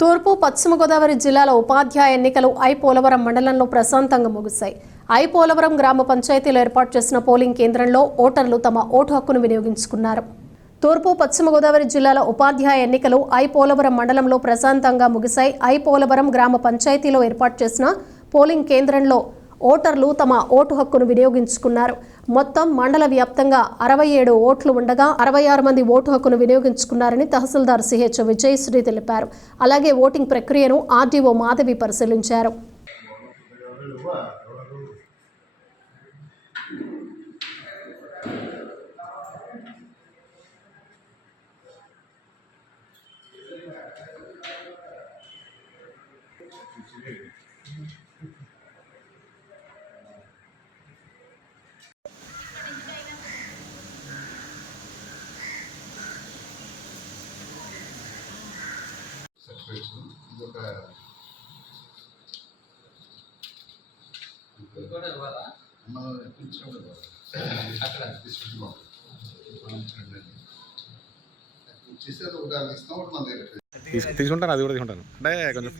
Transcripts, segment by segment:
తూర్పు పశ్చిమ గోదావరి జిల్లాల ఉపాధ్యాయ ఎన్నికలు ఐపోలవరం మండలంలో ప్రశాంతంగా ముగిశాయి. ఐపోలవరం గ్రామ పంచాయతీలో ఏర్పాటు చేసిన పోలింగ్ కేంద్రంలో ఓటర్లు తమ ఓటు హక్కును వినియోగించుకున్నారు. తూర్పు పశ్చిమ గోదావరి జిల్లాల ఉపాధ్యాయ ఎన్నికలు ఐపోలవరం మండలంలో ప్రశాంతంగా ముగిశాయి. ఐపోలవరం గ్రామ పంచాయతీలో ఏర్పాటు చేసిన పోలింగ్ కేంద్రంలో ఓటర్లు తమ ఓటు హక్కును వినియోగించుకున్నారు. మొత్తం మండల వ్యాప్తంగా 67 ఓట్లు ఉండగా 66 మంది ఓటు హక్కును వినియోగించుకున్నారని తహసీల్దార్ సిహెచ్ విజయశ్రీ తెలిపారు. అలాగే ఓటింగ్ ప్రక్రియను ఆర్డీఓ మాధవి పరిశీలించారు. తీసుకుంటాను, అది కూడా తీసుకుంటాను అంటే కొంచెం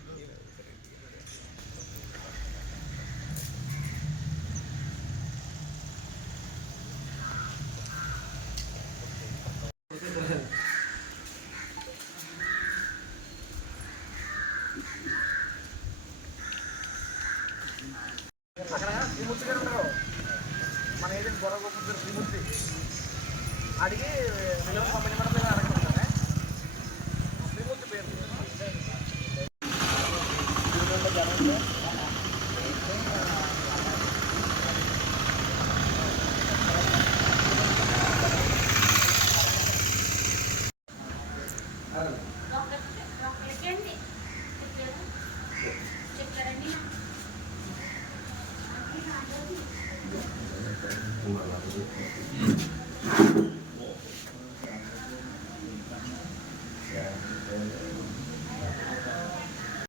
మన ఏజెంట్ గొడవ శ్రీమూర్తి అడిగి పంపిణీ పడితే అడగకుండానే శ్రీమూర్తి పేరు Thank you.